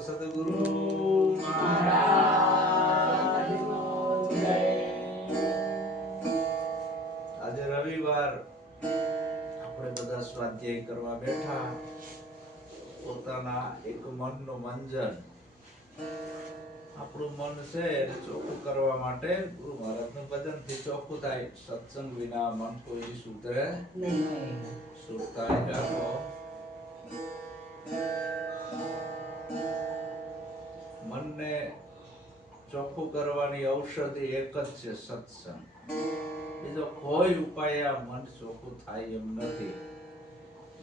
સદગુરુ મહારાજનો જય। આજે રવિવાર આપણે બધા સ્વાધ્યાય કરવા બેઠા, પોતાના એક મનનું મંજન, આપણું મન છે એને ચોખ્ખું કરવા માટે ગુરુ મહારાજનું ભજનથી ચોખ્ખું થાય। સત્સંગ વિના મન કોઈ સુધરે નહીં। સુરતાય રાખો। મનને ચોખ્ખું કરવાની ઔષધિ એક જ છે, સત્સંગ। બીજો કોઈ ઉપાય આ મન ચોખ્ખું થાય એમ નથી।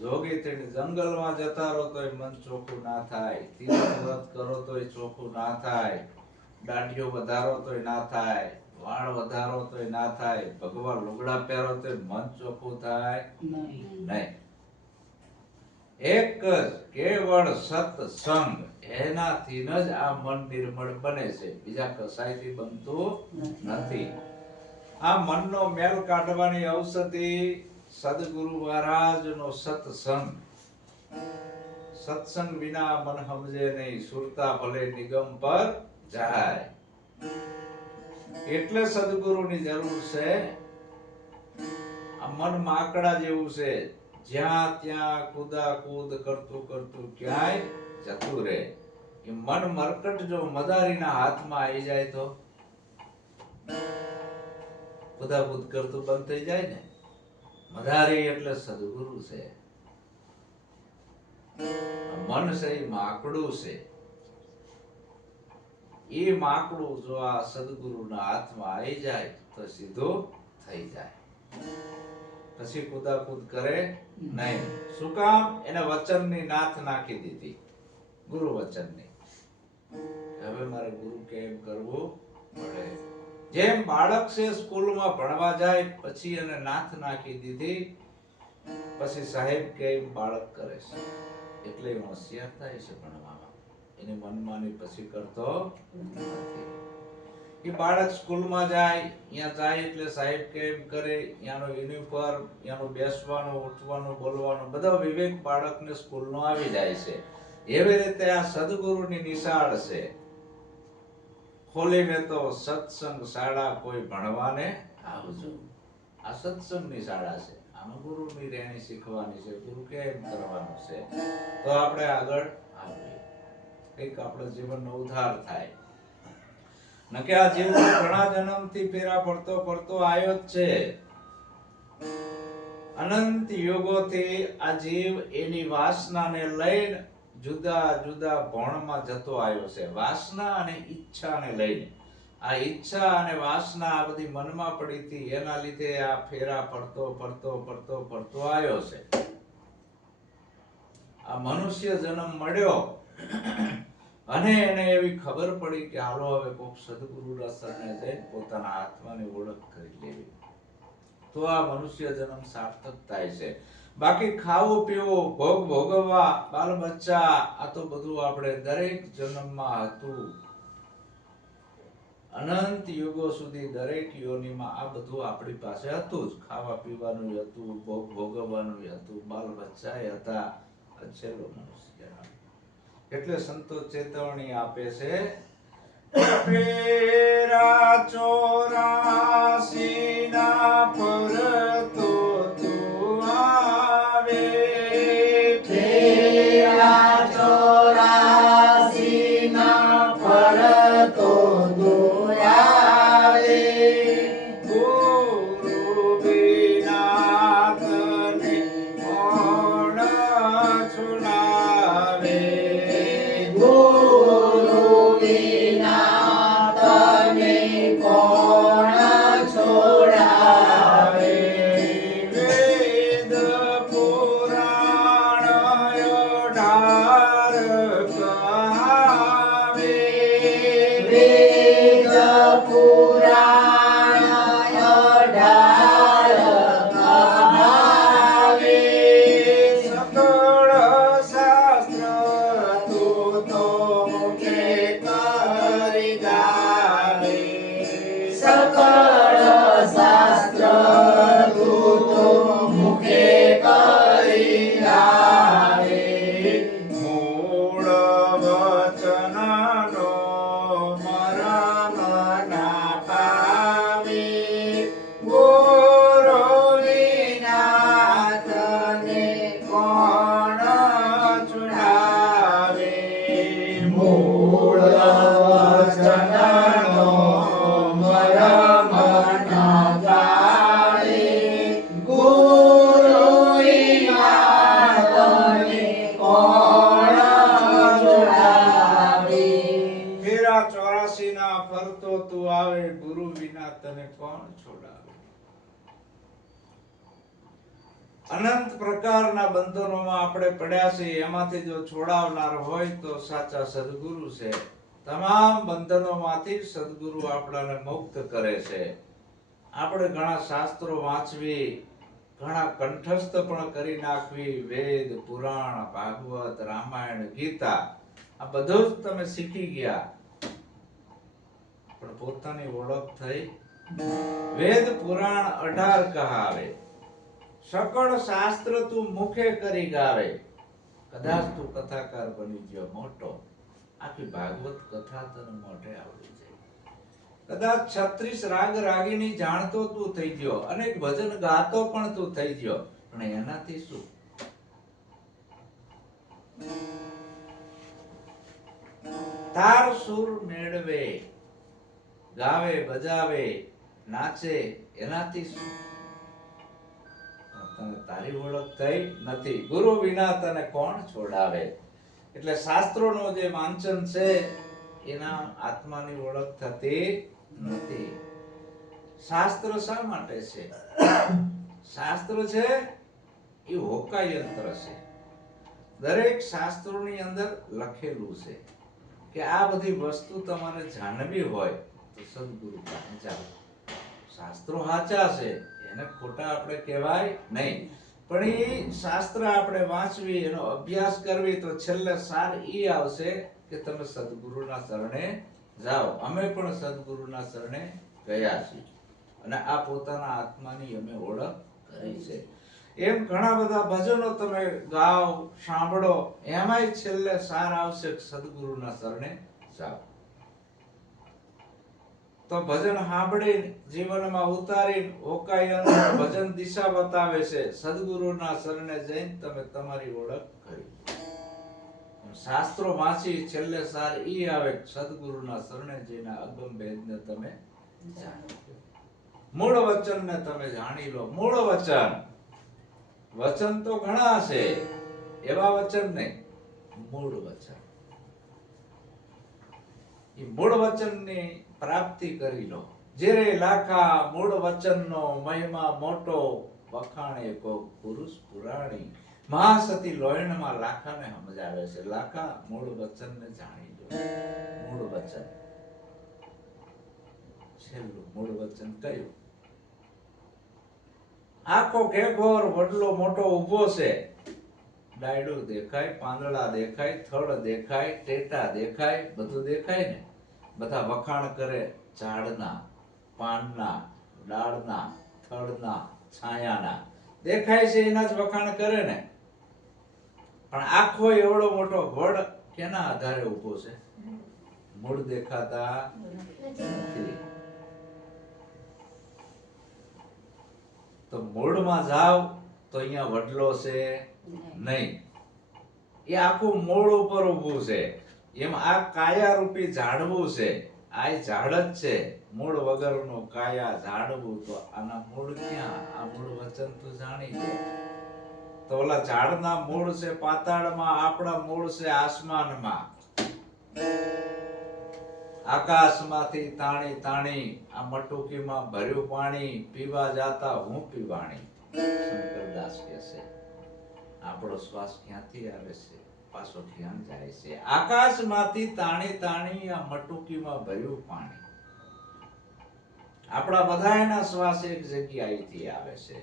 જોગી થઈને જંગલમાં જતા રહો તોય મન ચોખ્ખું ના થાય, તીર્થ વ્રત કરો તોય ચોખ્ખું ના થાય, દાઢીઓ વધારો તોય ના થાય, વાળ વધારો તોય ના થાય, ભગવાન લુગડા પહેરો તોય મન ચોખ્ખું થાય નહીં। એક જ કેવળ સત્સંગ, એનાથી જ આ મન નિર્મળ બને છે, બીજા કસાયથી બનતું નથી। આ મનનો મેલ કાઢવાની ઔષધિ સદગુરુ મહારાજનો સત્સંગ। સત્સંગ વિના મન સમજે નહીં, સુરતા ભલે નિગમ પર જાય। એટલે સદગુરુની જરૂર છે। આ મન માકડા જેવું છે, જ્યાં ત્યાં કુદાકૂદ કરતું કરતું ક્યાંય જતું રહે। એ મન મરકટ જો મદારીના હાથમાં આવી જાય તો કુદાકૂદ કરતું બંધ થઈ જાય ને। મદારી એટલે સદગુરુ છે। મન છે એ માકડું છે, એ માકડું જો આ સદગુરુના હાથમાં આવી જાય તો સીધું થઈ જાય, પછી કુદાકૂદ કરે નહીં। શું કામ? એને વચનની નાથ નાખી દીધી, ગુરુ વચનની। હવે મારે ગુરુ કેમ કરવું પડે। જેમ બાળક છે સ્કૂલમાં ભણવા જાય પછી એને નાથ નાખી દીધી, પછી સાહેબ કેમ બાળક કરે છે, એટલે હોશિયાર થાય છે ભણવામાં, એને મનમાની પછી કરતો નથી। એ બાળક સ્કૂલમાં જાય, અહીંયા જાય એટલે સાહેબ કેમ કરે, અહીંયાનો યુનિફોર્મ, અહીંયાનું બેસવાનું, ઉઠવાનું, બોલવાનું બધો વિવેક બાળકને સ્કૂલનો આવી જાય છે। એવી રીતે આ સદગુરુની નિશાળ છે। ખોલીને તો સત્સંગ શાળા કોઈ ભણવાને આવજો। આ સત્સંગની શાળા છે, આમાં ગુરુની રેણી શીખવાની છે, ગુરુ કેમ કરવાનું છે, તો આપણે આગળ આવીએ, કંઈક આપણા જીવનનો ઉદ્ધાર થાય। નકે આ જીવ ઘણા જન્મથી ફેરા પડતો પડતો આવ્યો જ છે। અનંત યુગોથી આ જીવ એની વાસનાને લઈને જુદા જુદા ભણમાં જતો આવ્યો છે। વાસના અને ઈચ્છાને લઈને, આ ઈચ્છા અને વાસના આ બધી મનમાં પડી હતી, એના લીધે આ ફેરા પડતો પડતો પડતો પડતો આવ્યો છે। આ મનુષ્ય જન્મ મળ્યો અને એને એવી ખબર પડી કે હાલો હવે કોક સદગુરુના શરણે જઈને પોતાના આત્માની ઓળખ કરી લેવી, તો આ મનુષ્ય જન્મ સાર્થક થાય છે। બાકી ખાવું પીવું, ભોગ ભોગવવા, બાલ બચ્ચા, આ તો બધું આપણે દરેક જન્મમાં હતું। અનંત યુગો સુધી દરેક યોનિમાં આ બધું આપણી પાસે હતું જ। ખાવા પીવાનું હતું, ભોગ ભોગવવાનું હતું, બાલ બચ્ચા હતા, છેલ્લો મનુષ્ય। એટલે સંતો ચેતવણી આપે છે, ફેરા 84 ના પરતો તું આવે, ફેરા 84 ના પરતો તું આવે, ગુરુ વિના તને કોણ છોડાવે, ગુરુ વિના તને કોણ છોડાવે, વેદ પુરાણ 18 કહાવે, વેદ પુરાણ 18 કહાવે, સકળ શાસ્ત્ર તું તો મુખે કરી ગાવે, સકળ શાસ્ત્ર તું તો મુખે કરી ગાવે, તને કોણ છોડાવે? અનંત પ્રકારના બંધનોમાં આપણે પડ્યા છીએ, એમાંથી જો છોડાવનાર હોય તો સાચા સદગુરુ છે. તમામ બંધનોમાંથી સદગુરુ આપણને મુક્ત કરે છે. આપણે ઘણા શાસ્ત્રો વાંચવી, ઘણા કંઠસ્થ પણ કરી નાખવી, વેદ, પુરાણ, ભાગવત, રામાયણ, ગીતા, આ બધું જ તમે શીખી ગયા, પણ પોતાની ઓળખ થઈ. વેદ પુરાણ 18 કહાવે, સકળ શાસ્ત્ર તું મુખે કરી ગાવે. કદાચ તું કથાકાર બની ગયો મોટો, આખી ભાગવત કથા તને મોઢે આવડી જાય. કદાચ 36 રાગ રાગીની જાણતો તું થઈ ગયો, અનેક ભજન ગાતો પણ તું થઈ ગયો, પણ એનાથી શું? તાર સુર મેળવે, ગાવે, બજાવે, નાચે, એનાથી શું? તને તારી ઓળખ થઈ નથી. ગુરુ વિના તને કોણ છોડાવે? એટલે શાસ્ત્રોનો જે વાંચન છે એના આત્માની ઓળખ થતી નથી. શાસ્ત્ર શા માટે છે? શાસ્ત્ર છે એ હોકા યંત્ર છે. દરેક શાસ્ત્રોની અંદર લખેલું છે કે આ બધી વસ્તુ તમારે જાણવી હોય તો સદગુરુ પાસે જાઓ. શાસ્ત્રો સાચા છે, એને ખોટા આપણે કહેવાય નહીં, પણ એ શાસ્ત્ર આપણે વાંચવી, એનો અભ્યાસ કરવી તો છેલ્લે સાર ઈ આવશે કે તમે સદગુરુના શરણે જાઓ. અમે પણ સદગુરુના શરણે ગયા છીએ અને આ પોતાના આત્માની અમે ઓળખ કરી છે. એમ ઘણા બધા ભજનો તમે ગાઓ, સાંભળો, એમાંય છેલ્લે સાર આવશે કે સદગુરુના શરણે જાઓ. તો ભજન સાંભળી જીવનમાં ઉતારી હોકાયંત્ર ભજન દિશા બતાવે છે. સદગુરુના શરણે જઈને તમે તમારી ઓળખ કરી. શાસ્ત્રો વાંચી છેલ્લે સાર ઈ આવે સદગુરુના શરણે જઈને અગમ ભેદને તમે જાણી લો. મૂળ વચનને તમે જાણી લો. મૂળ વચન, વચન તો ઘણા છે, એવા વચન નહીં, મૂળ વચન. એ મૂળ વચનની પ્રાપ્તિ કરી લો. જેરે લાખા મૂળ વચનનો મહિમા મોટો, વખાણે કોક પુરુષ પુરાણી. મહાસતી લોયણમાં લાખાને સમજાવે છે. લાખા મૂળ વચનને જાણી લો. મૂળ વચન, છેલ્લું મૂળ વચન કયું? આખો ઘેઘોર વડલો મોટો ઉભો છે, ડાયડું દેખાય, પાંદડા દેખાય, થડ દેખાય, ટેટા દેખાય, બધું દેખાય ને. બધા વખાણ કરે ઝાડના, પાનના, ડાળના, થડના, છાયાના. દેખાય છે એના જ વખાણ કરે ને. પણ આખો એવડો મોટો વડ કેના આધારે ઉભો છે? મૂળ દેખાતા નથી. તો મૂળમાં જાવ તો અહીંયા વડલો છે નહીં, એ આખું મૂળ ઉપર ઊભું છે. એમ આ કાયા રૂપી ઝાડવું છે, આ ઝાડ જ છે. મૂળ વગરનું કાયા ઝાડવું, તો આના મૂળ ક્યાં? આ મૂળ વચન તો જાણી લે. તો ઓલા ઝાડના મૂળ છે પાતાળમાં, આપણા મૂળ છે આસમાનમાં. આકાશમાંથી તાણી તાણી આ મટુકીમાં ભર્યું પાણી, પીવા જાતા હું પીવાણી. શંકરદાસ કહે છે આપણો શ્વાસ ક્યાંથી આવે છે, પાછો ક્યાં જાય છે? આકાશમાંથી તાણી તાણી આ મટુકીમાં ભર્યું પાણી. આપણા બધાના શ્વાસ એક જગ્યાએથી આવે છે.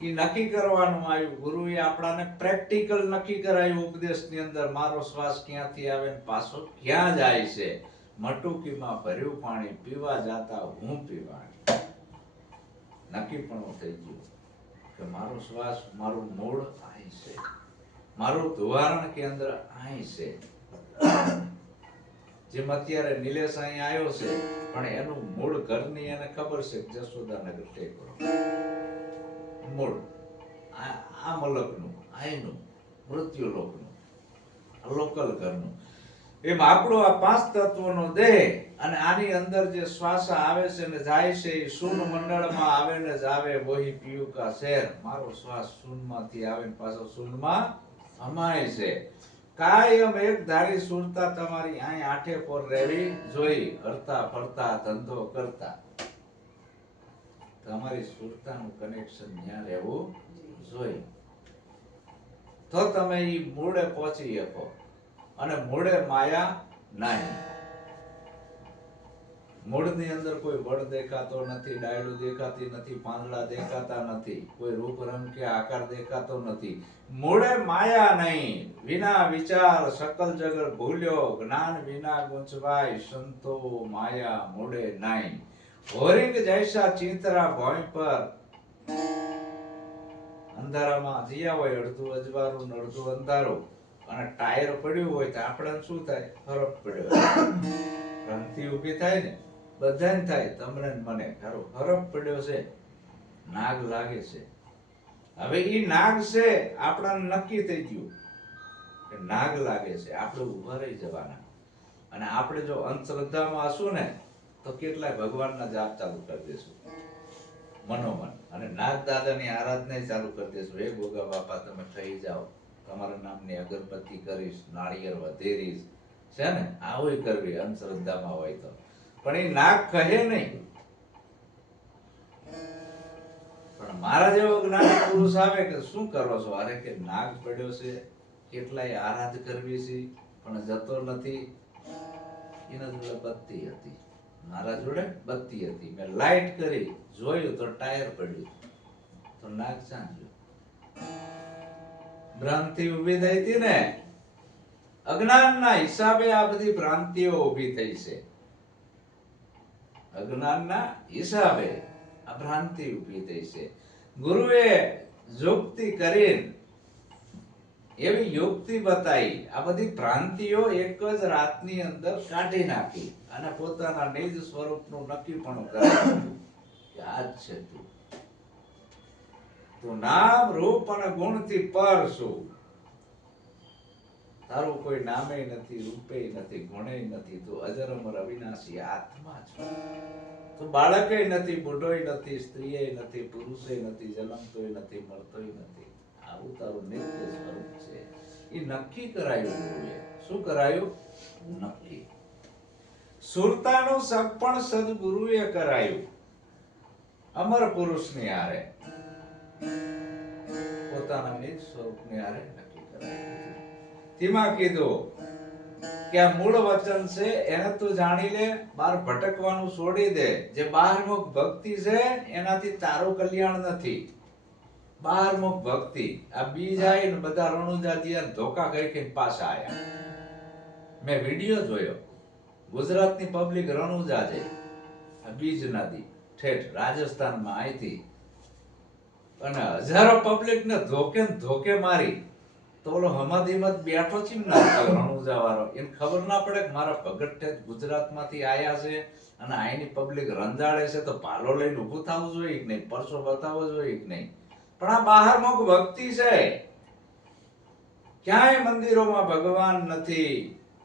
એ નક્કી કરવાનું આવ્યું. ગુરુએ આપણાને પ્રેક્ટિકલ નક્કી કરાયું ઉપદેશની અંદર. મારો શ્વાસ ક્યાંથી આવે ને પાછો ક્યાં જાય છે? મટુકીમાં ભર્યું પાણી, પીવા જાતા હું પીવાણી. નક્કી પણ થઈ ગયું કે મારો શ્વાસ, મારું મૂળ અહીં છે, મારું ધોવારણ કેન્દ્ર અહીં છે. જેમ અત્યારે નિલેશ અહીં આવ્યો છે, પણ એનું મૂળ ઘરની એને ખબર છે કે જશોદાનગર ટેકરો. મૂળ આ મલકનું, અહીંનું, મૃત્યુલોકનું, લોકલ ઘરનું. એમ આપણો આ 5 તત્વોનો દેહ અને આની અંદર જે શ્વાસ આવે છે ને જાય છે, એ શૂન મંડળમાં આવે ને જાવે વહી પીયુ કા શેર. મારો શ્વાસ શૂન્યમાંથી આવે ને પાછો શૂન્યમાં સમાય છે. કાયમ એક ધારી સુરતા તમારી અહીં આઠે પર રહેવી જોઈ. હરતા ફરતા ધંધો કરતા. તમારી સુરતાનું કનેક્શન ત્યાં રહેવું જોઈએ, તો તમે ઈ મૂળે પહોંચી શકો. અને મૂળે માયા નહીં. મૂળની અંદર કોઈ વડ દેખાતો નથી, ડાયડું દેખાતી નથી, પાંદડા દેખાતા નથી, કોઈ રૂપ રંગ કે આકાર દેખાતો નથી. મૂળે માયા નહીં. વિના વિચાર સકલ જગત ભૂલ્યો, જ્ઞાન વિના ગુંચવાય સંતો માયા મૂળે નહીં. હોરિંગ જૈસા ચિંતરા ભોંય પર અંધારામાં જીયા હોય, અડધું અજવાળું ને અડધું અંધારું, અને ટાયર પડ્યું હોય તો આપણે શું થાય? ફરક પડ્યો. ભ્રાંતિ ઊભી થાય ને, બધાને થાય, તમને ને મને ફરક પડ્યો છે, નાગ લાગે છે. હવે ઈ નાગ છે, આપણાને નક્કી થઈ ગયું કે નાગ લાગે છે, આપણે ઉભા રહી જવાના. અને આપણે જો અંધશ્રદ્ધામાં હશું ને તો કેટલાય ભગવાનના જાપ ચાલુ કરી દેશું મનોમન, અને નાગ દાદાની આરાધના ચાલુ કરી દેશું. હે ગોગા બાપા, તમે થઈ જાઓ, તમારા નામની અગરબત્તી કરીશ, નાળિયેર વધેરીશ, છે ને, આવું કરવી અંધશ્રદ્ધામાં હોય તો. પણ એ નાગ કહે નહીં. પણ મારા જેવો જ્ઞાની પુરુષ આવે કે શું કરો છો? અરે કે નાગ પડ્યો છે, કેટલાય આરાધ કરવી છે, પણ જતો નથી. એના જોડે બત્તી હતી, મારા જોડે બત્તી હતી, મેં લાઈટ કરી, જોયું તો ટાયર પડ્યું, તો નાગ ચાંદ્યો. ભ્રાંતિ ઊભી થઈ હતી ને, અજ્ઞાનના હિસાબે આ બધી ભ્રાંતિઓ ઊભી થઈ છે. અજ્ઞાનના હિસાબે આ ભ્રાંતિ ઊભી થઈ છે. ગુરુએ યુક્તિ કરીને એવી યુક્તિ બતાવી, આ બધી ભ્રાંતિઓ એક જ રાતની અંદર કાઢી નાખી અને પોતાના નિજ સ્વરૂપનું નક્કીપણું કરાવ્યું કે આ જ છે તું. તું નામ રૂપ અને ગુણથી પર છું. તારું કોઈ નામે નથી, રૂપે નથી, ગુણે નથી. તું અજર અમર અવિનાશી આત્મા છો. તું બાળકે નથી, બુઢોય નથી, સ્ત્રીએ નથી, પુરુષે નથી, જન્મતોય નથી, મરતોય નથી. આવું તારું નિત્ય સ્વરૂપ છે. એ નક્કી કરાયું ગુરુએ. શું કરાયું? નક્કી. સુરતાનું સગપણ સદગુરુએ કરાયું. અમર પુરુષની હારે, પોતાના નિજ સ્વરૂપની હારે નક્કી કરાયું. તેમાં કીધું કે આ મૂળ વચન છે, એને તું જાણી લે, બહાર ભટકવાનું છોડી દે. જે બહારમુખ ભક્તિ છે એનાથી તારું કલ્યાણ નથી. બહારમુખ ભક્તિ, આ બીજ આવી ને બધા રણુજાતિયા ધોકા ખાઈ પાછા આયા. મેં વિડિયો જોયો, ગુજરાતની પબ્લિક રણુજા છે, આ બીજ નદી ઠેઠ રાજસ્થાનમાં આઈથી, અને હજારો પબ્લિક ને ધોકે મારી. તો ઓલો હમાદીમત બેઠો છે ને રણુજા વાળો, એને ખબર ના પડે કે મારા ભગત ગુજરાતમાંથી આયા છે અને આઈની પબ્લિક રંજાડે છે, તો પાલો લઈને ઊભું થવું જોઈએ કે નહીં, પરસો બતાવવો જોઈએ કે નહીં. પણ આ બહારમુખ ભક્તિ છે. ક્યાંય મંદિરોમાં ભગવાન નથી,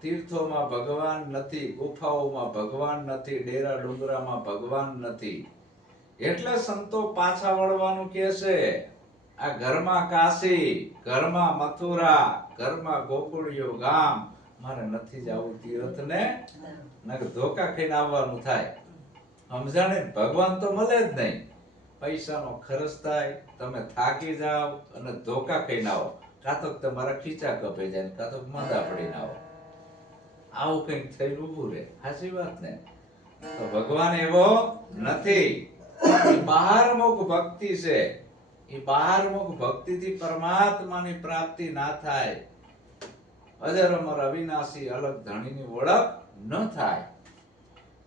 તીર્થોમાં ભગવાન નથી, ગુફાઓમાં ભગવાન નથી, ડેરા ડુંગરામાં ભગવાન નથી. એટલે સંતો પાછા વળવાનું કહે છે. આ ઘરમાં કાશી, ઘરમાં મથુરા, ઘરમાં ગોકુળિયો ગામ, મારે નથી જવું તીર્થ ને, નકર ધોકા ખાઈને આવવાનું થાય. સમજાણે? ભગવાન તો મળે જ નહીં. પૈસાનો ખર્ચ થાય, તમે થાકી જાવ અને ધોકા ખાઈને આવો, કાં તો તમારા ખીચા કપાઈ જાય, કાં તો માંદા પડીને આવો. આવું કંઈક થઈને ઊભું રહે. સાચી વાત ને? તો ભગવાન એવો નથી. બહારમુખ ભક્તિ છે. એ બહારમુખ ભક્તિથી પરમાત્માની પ્રાપ્તિ ના થાય. અજર અમર અવિનાશી અલગ ધણીની ઓળખ ન થાય.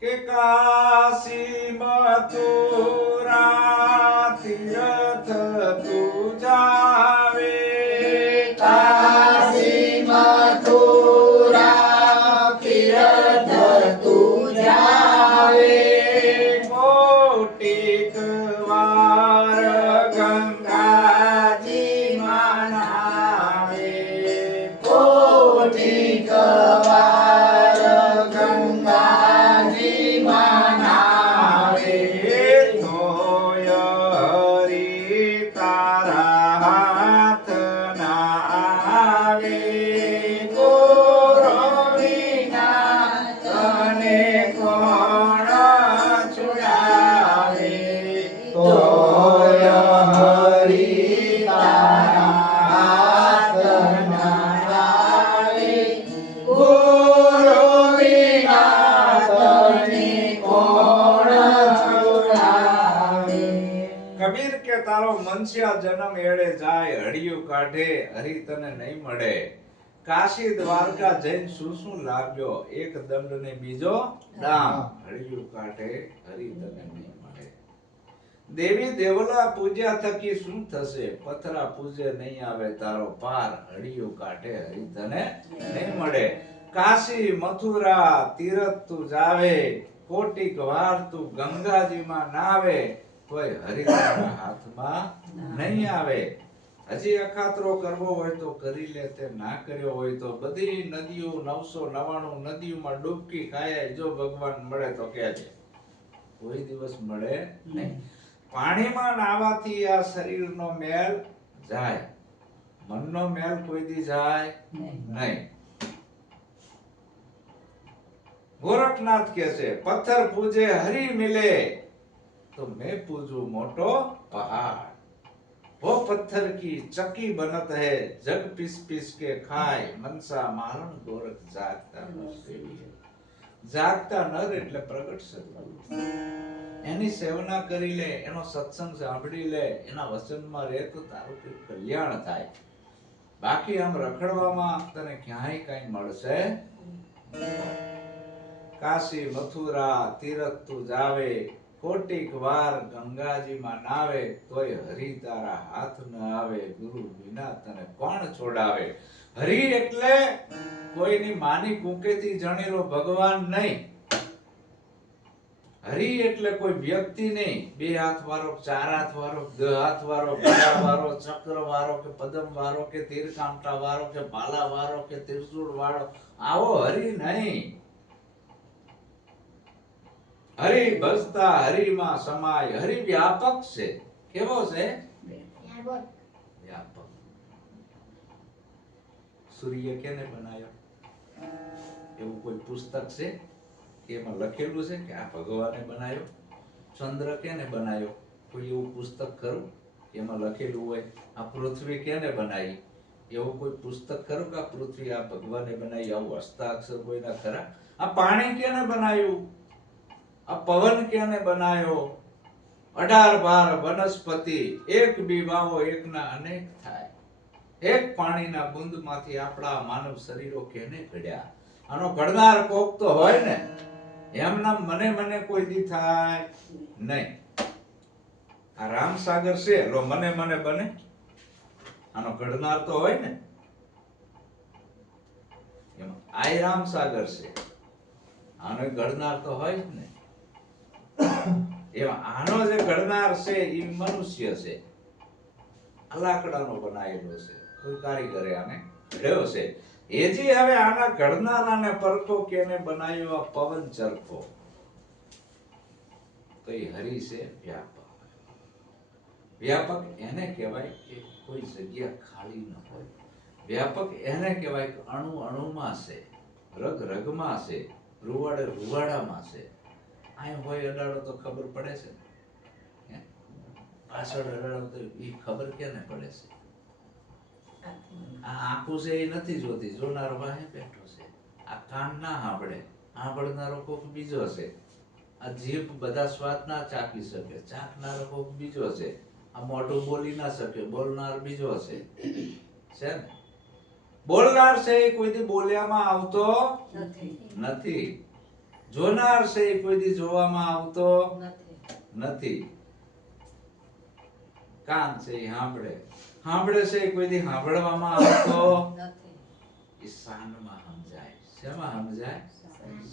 કે કાશી મથુરા તીર્થ તું જાવે, કાશી મથુરા તીર્થ તું જાવે, કોટિક વાર ગંગાજી મનાવે, કોટિક વાર ગંગાજી મનાવે, તોય હરિ તારા વંશ્યા જન્મ એળે જાય, હડિયું કાઢે હરી તને નહીં મળે. કાશી દ્વારકા જઈને શું લાગ્યો, એક દંડ ને બીજો દામ, હડિયું કાઢે હરી તને નહીં મળે. દેવી દેવલા પૂજ્યા થકી શું થશે, પથરા પૂજે નહીં આવે તારો પાર, હડિયું કાઢે હરી તને નહીં મળે. કાશી મથુરા તીરથ તું જાવે, કોટિક વાર તું ગંગાજીમાં નાવે, કોઈ હરિ તારા હાથમાં નહીં આવે. હજી અખાતરો કરવો હોય તો કરી લે, તે ના કર્યો હોય તો બધી નદીઓ 999 નદીઓમાં ડૂબકી ખાય, જો ભગવાન મળે તો કહેજે. કોઈ દિવસ મળે નહીં. પાણીમાં નાવાથી આ શરીરનો મેલ જાય, મનનો મેલ કોઈ દી જાય નહીં. ગોરખનાથ કહે છે, પથ્થર પૂજે હરી મિલે, તો मैं पूजू मोटो पहाड़. वो पत्थर की चक्की बनत है, जग पीस पीस के खाए, मनसा मारण गोरख जागता नर सेवी है. જાગતા નર એટલે પ્રગટ સદગુરુ. એની સેવના કરી લે, એનો સત્સંગ સાંભળી લે, એના વચનમાં રહે તો તારું કલ્યાણ થાય. બાકી આમ રખડવામાં તને ક્યાંય કઈ મળશે. કાશી મથુરા તીરથ તું જાવે, કોટિક વાર ગંગાજીમાં નાવે, તોય હરિ તારા હાથ ન આવે, ગુરુ વિના તને કોણ છોડાવે. હરિ એટલે કોઈની માની કુકેથી જણેલો ભગવાન નહીં. હરિ એટલે કોઈ વ્યક્તિ નહીં. 2 હાથ વાળો, 4 હાથ વાળો, 10 હાથ વાળો, ગળા વાળો, ચક્ર વાળો કે પદમ વાળો કે તીરકાંટા વાળો કે ભાલા વાળો કે ત્રિશૂળ વાળો, આવો હરિ નહીં. હરિ ભજતા હરિમાં સમાય, હરિ વ્યાપક છે. કેવો છે? વ્યાપક. સૂર્ય કેને બનાવ્યો? એવું કોઈ પુસ્તક છે કે એમાં લખેલું છે કે આ ભગવાને બનાવ્યો? ચંદ્ર કેને બનાવ્યો? કોઈ એવું પુસ્તક ખરું એમાં લખેલું હોય? આ પૃથ્વી કેને બનાવી? એવું કોઈ પુસ્તક ખરું કે આ પૃથ્વી આ ભગવાને બનાવી? આવું હસ્તાક્ષર કોઈના ખરા? આ પાણી કેને બનાવ્યું? આ પવન કેને બનાવ્યો? 18 વનસ્પતિ, એક બી વાવો એકના અનેક થાય. એક પાણીના બુંદમાંથી આપણા માનવ શરીરો કેને ઘડ્યા? આનો ઘડનાર કોક તો હોય ને. એમના મને કોઈ દી થાય નહીં. આ રામસાગર છે, લો મને બને. આનો ઘડનાર તો હોય ને. એમાં આ રામસાગર છે, આનો ઘડનાર તો હોય જ ને. એમાં આનો જે ઘડનાર છે એ મનુષ્ય છે. આ લાકડાનો બનાવેલો છે, કોઈ કારીગરે આને ઘડ્યો છે. એજી હવે આના ઘડનારાને પરખો કેને બનાવ્યો? આ પવન ચરખો. તો એ હરિ છે વ્યાપક. વ્યાપક એને કહેવાય કે કોઈ જગ્યા ખાલી ન હોય. વ્યાપક એને કહેવાય કે અણુ અણુમાં છે, રગ રગમાં છે, રૂવાડે રૂવાડામાં છે. અહીં હોય અડાડો તો ખબર પડે છે, પાછળ અડાડો તો એ ખબર કેને પડે છે? આ આંખો છે એ નથી જોતી, જોનારો વાહે બેઠો છે. આ કાન ના સાંભળે, સાંભળનારો કોક બીજો છે. આ જીભ બધા સ્વાદ ના ચાખી શકે, ચાખનારો કોક બીજો છે. આ મોઢું બોલી ના શકે, બોલનાર બીજો છે. છે ને? બોલનાર છે એ કોઈ દી બોલ્યામાં આવતો નથી. જોનાર છે એ કોઈ દી જોવામાં આવતો નથી. કાન છે એ સાંભળે છે એ કોઈ દી સાંભળવામાં આવતો નથી. એ શાનમાં સમજાય. શેમાં સમજાય?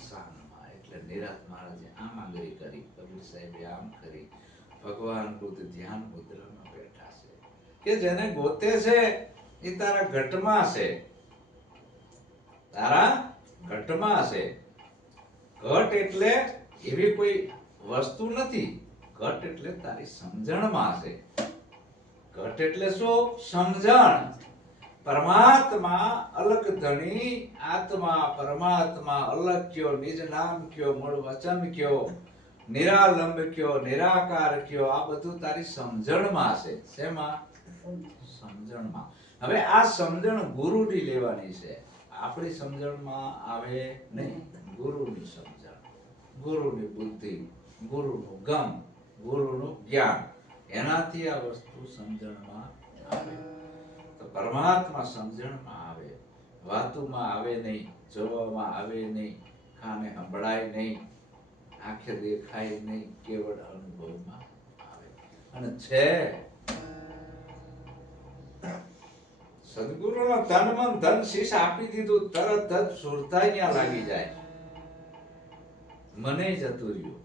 શાનમાં. એટલે નિરાત મહારાજે આમ આંગળી કરી, કબીર સાહેબે આમ કરી, ભગવાન ખુદ ધ્યાન મુદ્રામાં બેઠા છે. કે જેને ગોતે છે એ તારા ઘટમાં છે, તારા ઘટમાં છે. ઘટ એટલે એવી કોઈ વસ્તુ નથી. ઘટ એટલે તારી સમજણમાં છે. ઘટ એટલે શું? સમજણ. પરમાત્મા અલગ ધણી, આત્મા પરમાત્મા અલગ કયો, નિજ નામ કયો, મૂળ વચન કયો, નિરાલંબ કયો, નિરાકાર કયો, આ બધું તારી સમજણમાં છે. શેમાં? સમજણમાં. હવે આ સમજણ ગુરુની લેવાની છે, આપણી સમજણમાં આવે નહીં. ગુરુની સમજણ, ગુરુની બુદ્ધિ, ગુરુનું ગમ, ગુરુનું જ્ઞાન. એનાથી આ વસ્તુ સમજણમાં આવે. તો પરમાત્મા સમજણમાં આવે, વાતુમાં આવે નહીં, જોવામાં આવે નહીં, કાને સંભળાય નહીં, આંખે દેખાય નહીં, કેવળ અનુભવમાં આવે. અને છે સદગુરુનો તન મન ધન શીશ આપી દીધું, તરત જ સુરતા ત્યાં લાગી જાય. મને જતું રહ્યું,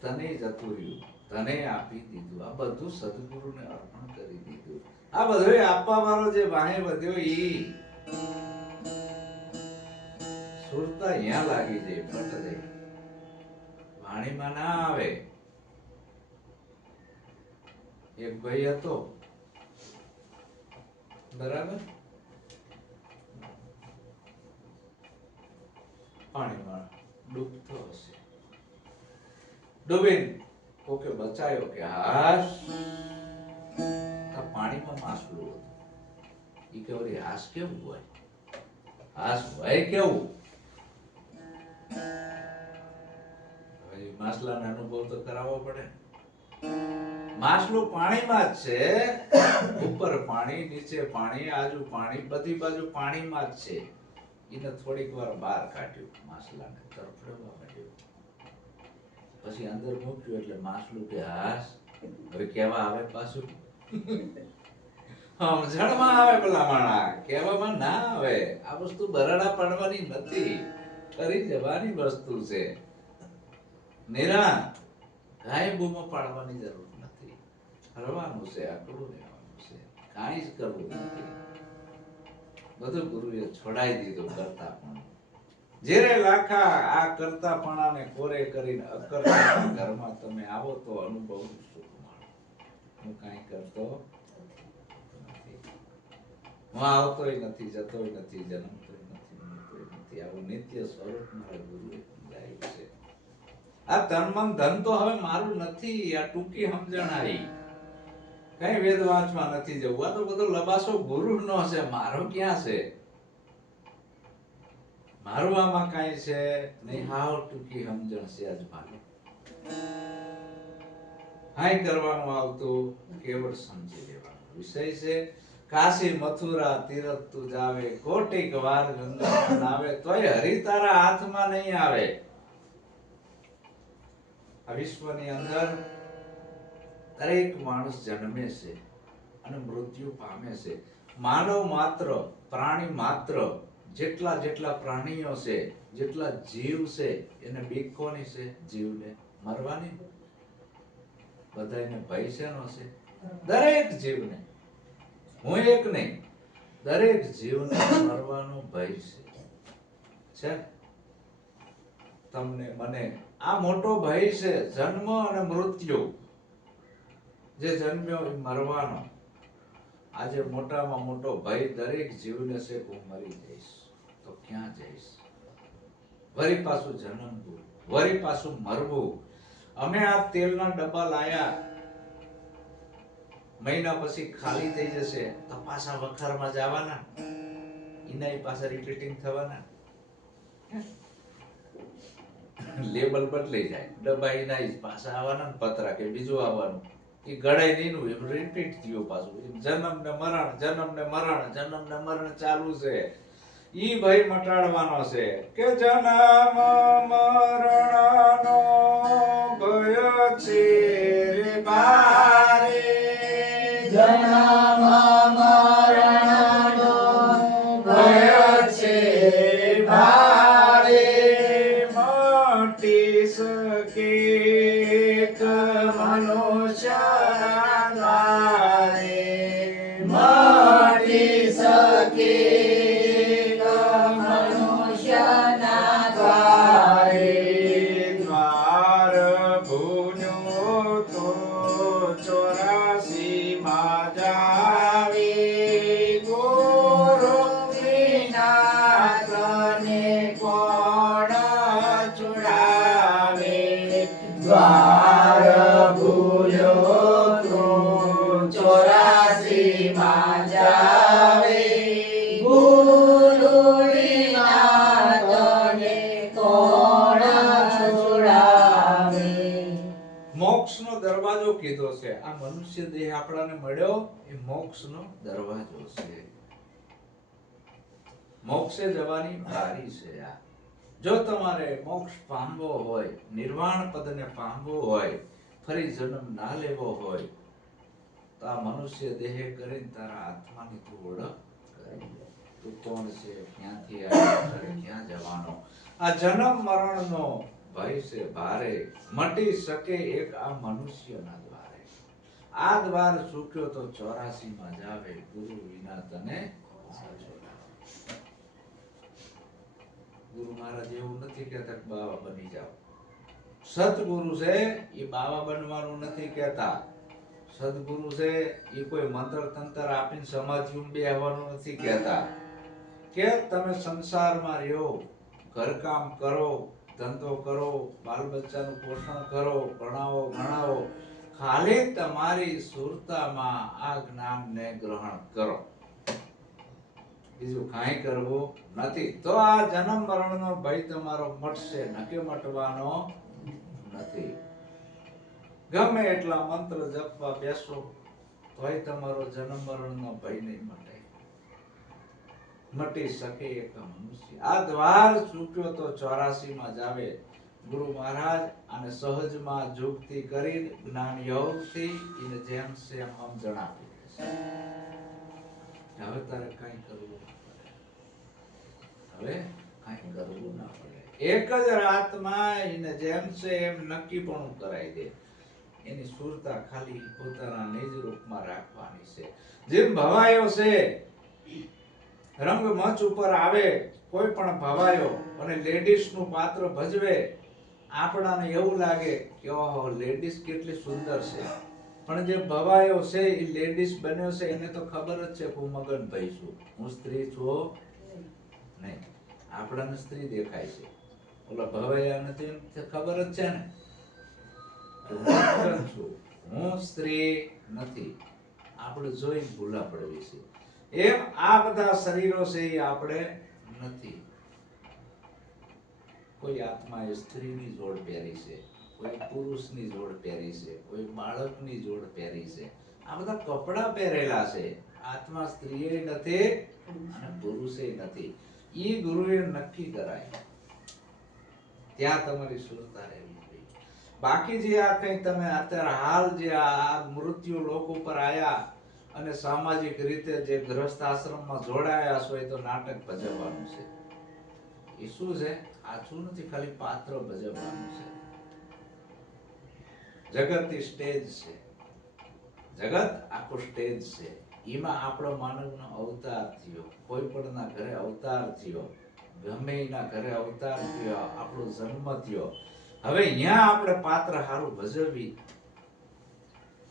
તને જતું રહ્યું, તને આપી દીધું. આ બધું સદગુરુને અર્પણ કરી દીધું. આ બધું આપવા વાળો જે વાહે વધ્યો ઈ સુરતા અહીંયા લાગી જાય, ફટ દે વાણીમાં ના આવે. એક ભાઈ હતો, બરાબર, પાણીમાં ડૂબતો હશે, ડૂબીને કોકે બચાયો કે હાશ, આ પાણીમાં માછલું હતું. ઈ કે વળી હાશ કેવું હોય, હાશ હોય કેવું? હવે માછલાનો અનુભવ તો કરાવવો પડે. માછલું પાણીમાં જ છે, ઉપર પાણી, નીચે પાણી, આજુ પાણી, બધી બાજુ પાણીમાં જ છે. એને થોડીક વાર બહાર કાઢ્યું, માછલાને તરફડવા માંડ્યું, પછી અંદર મૂક્યું એટલે માછલું કે હાશ, હવે કેવા આવે પાછું? સમજણમાં આવે પેલા માણા, કહેવામાં ના આવે. આ વસ્તુ બરાડા પાડવાની નથી, કરી જવાની વસ્તુ છે. નિરાંત કાંઈ બૂમો પાડવાની જરૂર નથી. ફરવાનું છે, આકડું રહેવાનું છે, કાંઈ જ કરવું નથી. બધું ગુરુએ છોડાઈ દીધું કરતાપણ. જેરે લાખા આ કરતાપણાને કોરે કરીને અકર્તા ઘરમાં તમે આવો તો અનુભવનું સુખ મળે. હું કાંઈ કરતો નથી, હું આવતોય નથી, જતોય નથી, જન્મતોય નથી, મરતોય નથી. આવું નિત્ય સ્વરૂપ મારા ગુરુએ સમજાવ્યું છે. આ તન મન ધન તો હવે મારું નથી. આ ટૂંકી સમજણ આવી. કઈ વેદ વાંચવા નથી જવું. આ તો બધો લબાસો ગુરુનો છે, મારો ક્યાં છે? મારું આમાં કઈ છે નહીં. હાવ ટૂંકી સમજણ છે આજ મારી. હાય કરવાનું આવતું, કેવળ સમજી લેવાનો વિષય છે. કાશી મથુરા તીરથ તું જાવે, કોટિક વાર ગંગા નાવે, તોય હરિ તારા હાથમાં નહીં આવે. આ વિશ્વની અંદર દરેક માણસ જન્મે છે અને મૃત્યુ પામે છે. માનવ માત્ર, પ્રાણી માત્ર, જેટલા જેટલા પ્રાણીઓ છે, જેટલા જીવ છે, એને બીક કોની છે? જીવને મરવાની. બધાને ભય શેનો છે? દરેક જીવને, હું એક નહીં, દરેક જીવને મરવાનો ભય છે. તમને મને આ મોટો ભય છે, જન્મ અને મૃત્યુ. જે જન્મ્યો એ મરવાનો. આજે મોટામાં મોટો ભય દરેક જીવને છે કે હું મરી જઈશ. તો ક્યાં જઈશ? વળી પાછું જન્મવું, વળી પાછું મરવું. અમે આ તેલના ડબ્બા લાયા, મહિના પછી ખાલી થઈ જશે તો પાછા વખારમાં જવાના, એના પાછા રિપીટિંગ થવાના. લેબલ બદલાઈ જાય, ડબ્બા એના પાછા આવવાના, પતરા કે બીજું આવવાનું. એ ગળાઈ નીનું એમ રિપીટ થયું પાછું. જન્મ ને મરણ, જન્મ ને મરણ, જન્મ ને મરણ ચાલુ છે. ઈ ભય મટાડવાનો છે કે જન્મ મરણનો ભય છે રે બારે, જન્મ મરણનો ભય છે ભારે, મટી શકે મનુષ્યના દ્વારે, મટી શકે મનુષ્યના દ્વારે. દ્વાર ભૂલ્યો તો 84 માં જાવે, ગુરુ વિના તને કોણ છોડાવે? દ્વાર ભૂલ્યો તો 84 માં જાવે, ગુરુ વિના તને કોણ છોડાવે? મોક્ષનો દરવાજો આ મનુષ્ય દેહ આપણાને મળ્યો એ મોક્ષનો દરવાજો છે, મોક્ષે જવાની બારી છે આ. જો તમારે મોક્ષ પામવો હોય, નિર્વાણ પદને પામવો હોય, ફરી જન્મ ના લેવો હોય, તો આ મનુષ્ય દેહ કરીને તારા આત્માની તું ઓળખ કરી લે. તું કોણ છે, ક્યાંથી આવ્યો, તારે ક્યાં જવાનો. આ જન્મ મરણનો ભય છે ભારે, મટી શકે એક આ મનુષ્યના દ્વારે. આ દ્વાર ચૂક્યો તો 84 માં જાવે, ગુરુ વિના તને કોણ જોડાવે. ગુરુ મહારાજ એવું નથી કહેતા કે બાવા બની જાઓ. સતગુરુ છે એ બાવા બનવાનું નથી કહેતા. સદગુરુ છે એ કોઈ મંત્ર તંત્ર આપીને સમાધિમાં બેહવાનું નથી કહેતા. કે તમે સંસારમાં રહ્યો, ઘરકામ કરો, ધંધો કરો, બાલ બચ્ચાનું પોષણ કરો, ભણાવો ગણાવો, ખાલી તમારી સુરતામાં આ જ્ઞાનને ગ્રહણ કરો, બીજું કાંઈ કરવું નથી. તો આ જન્મ મરણનો ભય તમારો મટશે, નકે મટવાનો નથી. ગમે એટલા મંત્ર જપવા બેસો તોય તમારો જન્મ મરણનો ભય નહીં મટે. મટી શકે એક મનુષ્ય. આ દ્વાર ચૂક્યો તો 84 માં જાવે. ગુરુ મહારાજ અને સહજમાં જુક્તિ કરી જ્ઞાન યોગથી એને જેમ સેમ સમજણ આપી દેશે. હવે તારે કઈ કરવું ના પડે. હવે કઈ કરવું ના પડે. એક જ રાતમાં એને જેમ છે એમ નક્કીપણું કરાવી દે. એની સુરતા ખાલી પોતાના નિજ રૂપમાં રાખવાની છે. જેમ ભવાયો છે, રંગ મંચ ઉપર આવે કોઈ પણ ભવાયો અને લેડીઝ નું પાત્ર ભજવે, આપણાને એવું લાગે કે ઓહો લેડીઝ કેટલી સુંદર છે. પણ જે ભવાયો છે એ લેડીઝ બન્યો છે એને તો ખબર જ છે કે હું મગન ભાઈ છું, હું સ્ત્રી છું નહીં. આપણાને સ્ત્રી દેખાય છે, ઓલા ભવાયા નથી એને ખબર જ છે ને કે હું મગન છું, હું સ્ત્રી નથી. આપણે જોઈ ભૂલા પડવી છે. એમ આ બધા શરીરો છે એ આપણે નથી. કોઈ આત્માએ સ્ત્રીની જોડ પહેરી છે, કોઈ પુરુષની જોડ પહેરી છે, કોઈ બાળકની જોડ પહેરી છે. આ બધા કપડા પહેરેલા છે. આત્મા સ્ત્રીએ નથી અને પુરુષે નથી. ઈ ગુરુએ નક્કી કરાય. ત્યાં તમારી સુરતા રહેવી જોઈએ. બાકી જે આ કઈ તમે અત્યારે હાલ જે આ મૃત્યુ લોક ઉપર આયા અને સામાજિક રીતે જે ગ્રસ્ત આશ્રમમાં જોડાયા છો એ તો નાટક ભજવવાનું છે. એ શું છે? આછું નથી, ખાલી પાત્ર ભજવવાનું છે. જગત એ સ્ટેજ છે. જગત આખો સ્ટેજ છે. એમાં આપણો માનવનો અવતાર થયો, કોઈ પણ ના ઘરે અવતાર થયો, ગમે એના ઘરે અવતાર થયો, આપણો જન્મ થયો. હવે અહીંયા આપણે પાત્ર હારું ભજવી,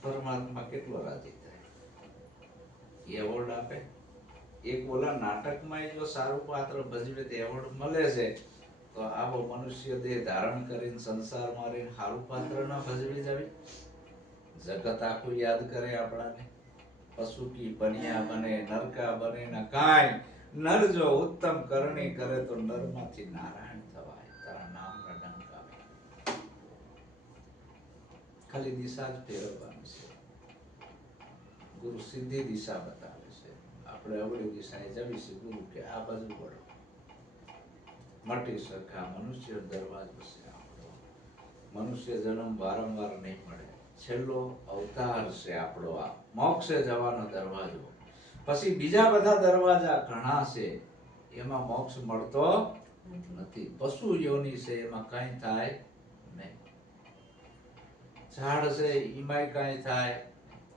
પરમાત્મા કેટલો રાજી થાય. એવોર્ડ આપે. એક ઓલા નાટકમાં જો સારું પાત્ર ભજવે તો એવોર્ડ મળે છે, તો આવો મનુષ્ય દેહ ધારણ કરીને સંસારમાં રહીને સારું પાત્ર ના ભજવી જાવી. જગત આખું યાદ કરે આપણાને. પશુ કી બનિયા બને, નરકા બને ના કાંઈ. નર જો ઉત્તમ કરણી કરે તો નરમાંથી નારાયણ થવાય. તારા નામના ડંક આવે. ખાલી દિશા જ ફેરવવાની છે. ગુરુ સીધી દિશા બતાવે છે. આપણે અવળી દિશાએ જવી છે. ગુરુ કે આ બાજુ વળો. મટી શકે મનુષ્ય દરવાજો છે આપણો. મનુષ્ય જન્મ વારંવાર નહીં મળે. છેલ્લો અવતાર છે આપણો. આ મોક્ષે જવાનો દરવાજો. પછી બીજા બધા દરવાજા ઘણા છે, એમાં મોક્ષ મળતો નથી. પશુ યોની છે એમાં કઈ થાય નહીં. ઝાડ છે એમાંય કઈ થાય.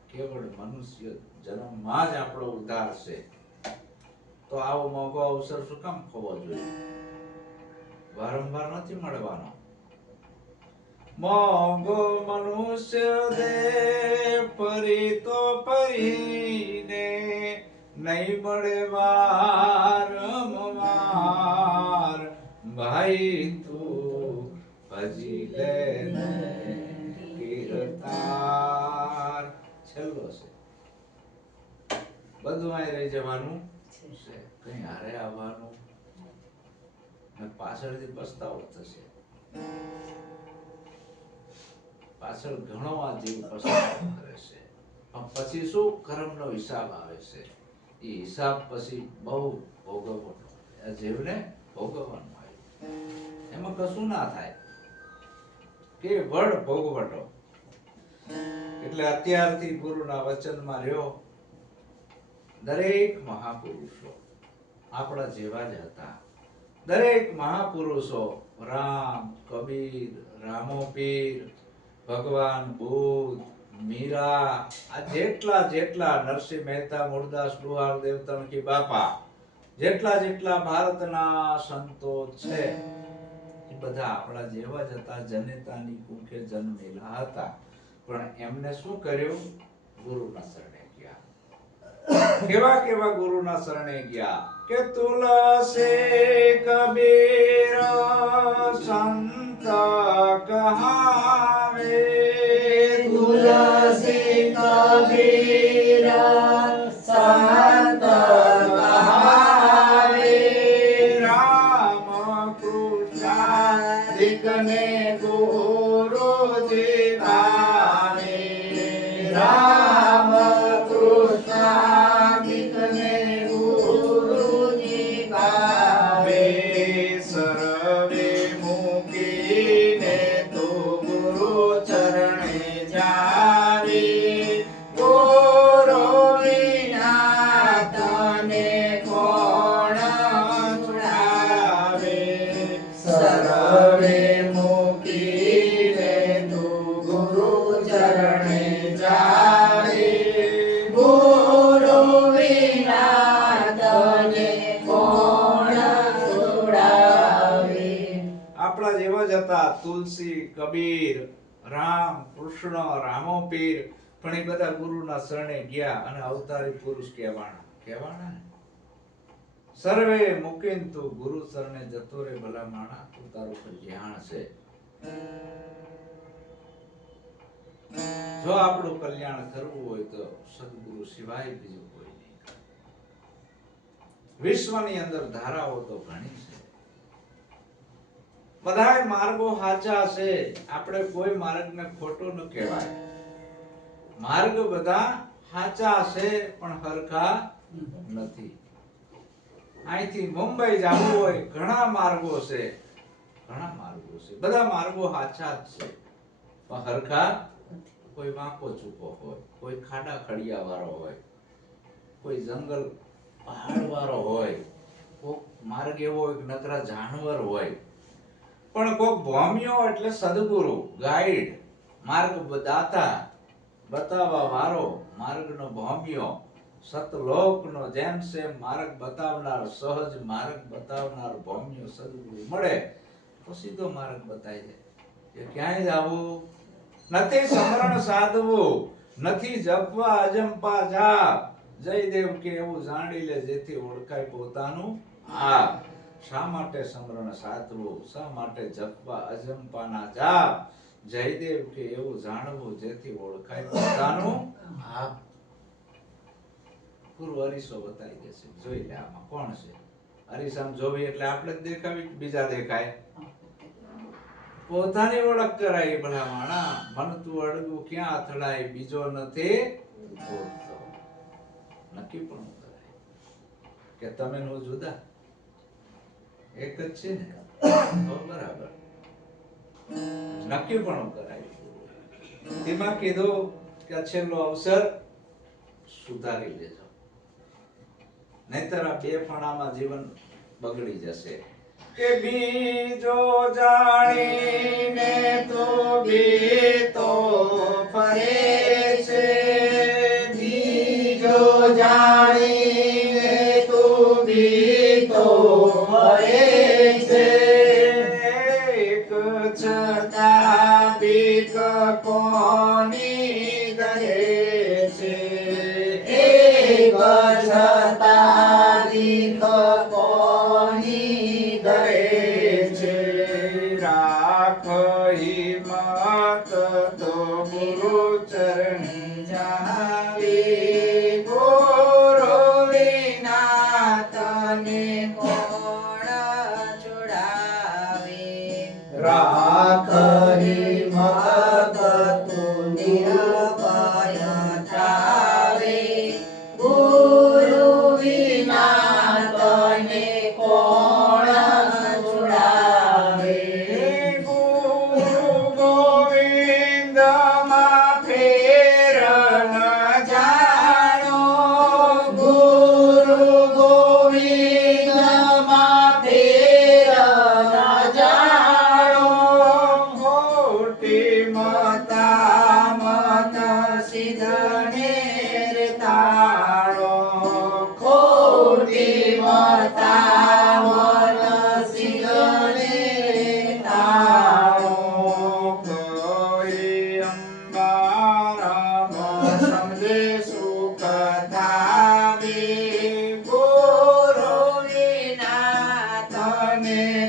કેવળ મનુષ્ય જન્મમાં જ આપણો ઉદ્ધાર છે. તો આવો મોકો અવસર શું કામ ખોવો જોઈએ? વારંવાર નથી મળવાનો. મોંઘો મનુષ્ય દેહ ફરી તો ફરીને નહીં મળે વારંવાર. ભાઈ તું ભજી લે ને કીર્તાર. છેલ્લો છે. બધું અહીં રહી જવાનું છે, કઈ હારે આવવાનું ને પાછળથી પસ્તાવો થશે. પાછળ ઘણો આ જીવ પસાર કરે છે, પણ પછી શું કર્મનો હિસાબ આવે છે. એ હિસાબ પછી બહુ ભોગવવાનો, આ જીવને ભોગવવાનું આવે. એમાં કશું ના થાય કે વડ ભોગવટો. એટલે અત્યારથી ગુરુના વચનમાં રહ્યો. દરેક મહાપુરુષો આપણા જેવા જ હતા. દરેક મહાપુરુષો રામ, કબીર, રામોપીર, ભગવાન બુદ્ધ, મીરા, આ જેટલા નરસિંહ મહેતા, મૂળદાસ ડુહાર, દેવતણકી બાપા, જેટલા ભારતના સંતો છે એ બધા આપણા જેવા જ હતા. જનેતાની કુખે જન્મેલા હતા, પણ એમને શું કર્યું? ગુરુના શરણે ગયા. કેવા ગુરુના શરણે ગયા કે તુલસી કબીર સંત કહાવે, તુલસી કબીર સંત કહાવે, રામ કૃષ્ણાદિકને ગુરુજી ભાવે, રામ કૃષ્ણાદિકને ગુરુજી ભાવે, સર્વે મૂકીને તો ગુરુ ચરણે જાવે, ગુરુ વિના તને કોણ છોડાવે, સર્વે મૂકીને તું ગુરુ ચરણે જાવે, ગુરુ વિના તને કોણ છોડાવે. આપણા જેવા જ હતા. તુલસી, કબીર, રામ, કૃષ્ણ, રામોપીર, પણ એ બધા ગુરુના શરણે ગયા અને અવતારી પુરુષ કહેવાના ને. સર્વે મૂકીને તું ગુરુ શરણે જતો રે ભલા માણા, તું તારું કલ્યાણ છે. જો આપણું કલ્યાણ કરવું હોય તો સદગુરુ સિવાય બીજું કોઈ નહીં. વિશ્વની અંદર ધારાઓ તો ઘણી છે, બધાય માર્ગો સાચા છે. આપણે કોઈ માર્ગને ખોટો ન કહેવાય. માર્ગ બધા સાચા છે પણ હરખા નથી. અહીંથી મુંબઈ જવું હોય ઘણા માર્ગો છે, બધા માર્ગો સાચા જ છે પણ હરખા. કોઈ વાંકો ચૂકો હોય, કોઈ ખાડા ખડિયા વાળો હોય, કોઈ જંગલ પહાડ વાળો હોય, કોક માર્ગ એવો હોય કે નકરા જાનવર હોય, પણ કોક ભોમિયો એટલે સદગુરુ, ગાઈડ, માર્ગ દાતા, બતાવવા વાળો, માર્ગનો ભોમિયો, સતલોકનો જેમ સેમ માર્ગ બતાવનાર, સહજ માર્ગ બતાવનાર ભોમિયો સદગુરુ મળે તો સીધો માર્ગ બતાવી દે કે ક્યાંય જાવું નથી. સમરણ સાધવું નથી, જપવા અજંપા જાપ, જયદેવ કે એવું જાણી લે જેથી ઓળખાય પોતાનું આપ. શા માટે સમરણ સાધવું, શા માટે જપવા અજંપાના જાપ, જયદેવ કે એવું જાણવું જેથી ઓળખાય પોતાનું આપ. ગુરુ અરીસો બતાવી દેશે, જોઈ લે આમાં કોણ છે. અરીસામાં જોવી એટલે આપણે જ દેખાવી, બીજા દેખાય? પોતાની ઓળખ કરાય. ભલા માણા મન તું અડગું ક્યાં અથડાય, બીજો નથી ગોતતો. નક્કી પણ કરાય કે તમે નો જુદા એક જ છે ને, તો બરાબર નક્કી પણ કરાય. તેમાં કીધું કે છેલ્લો અવસર સુધારી લેજો, નહીતર આ બે ફણામાં જીવન બગડી જશે. કે બીજો જાણીને તો બીતો ફરે છે, બીજો જાણીને તું બીતો ફરે છે, એક છતાં બીક કોની ધરે છે, એક છતાં બીક કોની ધરે છે, રાખ હિંમત તો ગુરુ ચરણે જાવી, ગુરુ વિના તને કોણ છોડાવે, રાખ હિંમત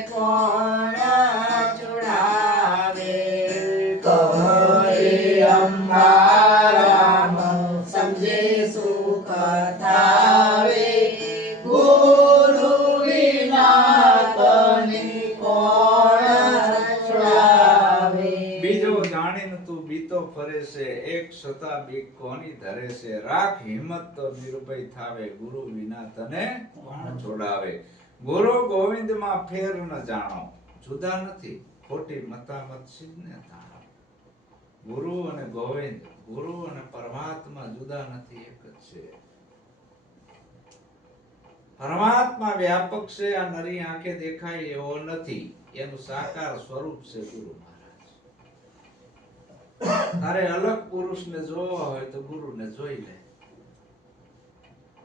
કોણ ચુડાવે કહે અંબારામ સમજે સુખ થાવે ગુરુ વિના તને કોણ ચુડાવે બીજો જાણીને તું બીતો ફરે છે એક સતા બીક કોની ધરે છે રાખ હિંમત તો નિર્ભય થાવે ગુરુ વિના તને કોણ છોડાવે ગુરુ ગોવિંદ માં ફેર ન જાણો જુદા નથી ખોટી મતામત સિદ્ધને તાણો ગુરુ અને ગોવિંદ ગુરુ અને પરમાત્મા જુદા નથી એક જ છે પરમાત્મા વ્યાપક છે આ નરી આંખે દેખાય એવો નથી એનું સાકાર સ્વરૂપ છે ગુરુ મહારાજ તારે અલગ પુરુષને જોવા હોય તો ગુરુને જોઈ લે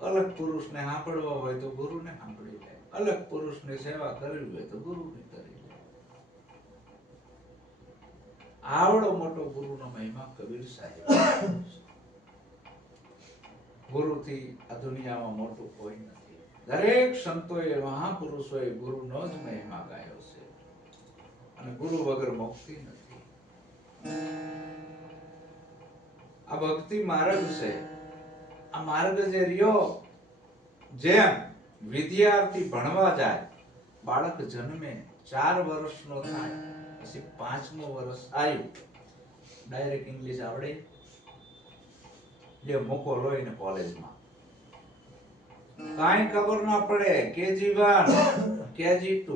અલગ પુરુષને સાંભળવા હોય તો ગુરુને સાંભળી લે અલગ પુરુષની સેવા કરવી હોય તો ગુરુની કરી લે આવડો મોટો ગુરુનો મહિમા કબીર સાહેબ ગુરુથી આ દુનિયામાં મોટું કોઈ નથી દરેક સંતોએ મહાપુરુષોએ ગુરુનો જ મહિમા ગાયો છે અને ગુરુ વગર મુક્તિ નથી આ ભક્તિ માર્ગ છે આ માર્ગ જે રહ્યો જેમ વિદ્યાર્થી ભણવા જાય બાળક જન્મે 4 વર્ષનો થાય પછી 5મું વર્ષ આવ્યું ડાયરેક્ટ ઇંગ્લિશ આવડે લ્યો મોકો લોઈને કોલેજમાં કાંઈ ખબર ના પડે KG1 KG2